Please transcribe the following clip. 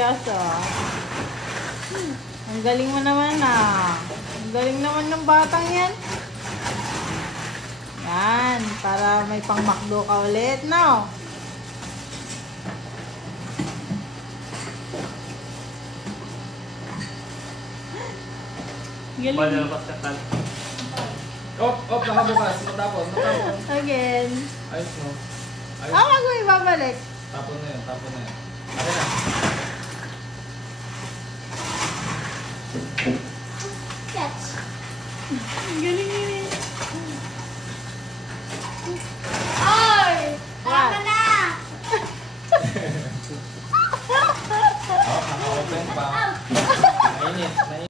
parehas Ang galing mo naman Ang galing naman ng batang yan. Yan, para may pang McDo ka ulit, no? Galing. Palalapas ka tal. Nakabukas. Matapon. Again. Ayos mo. Wag mo ibabalik. Tapon na yun. Okay na. Catch. Galing yun Oy! Tama na! Naka-open pa. Mainit.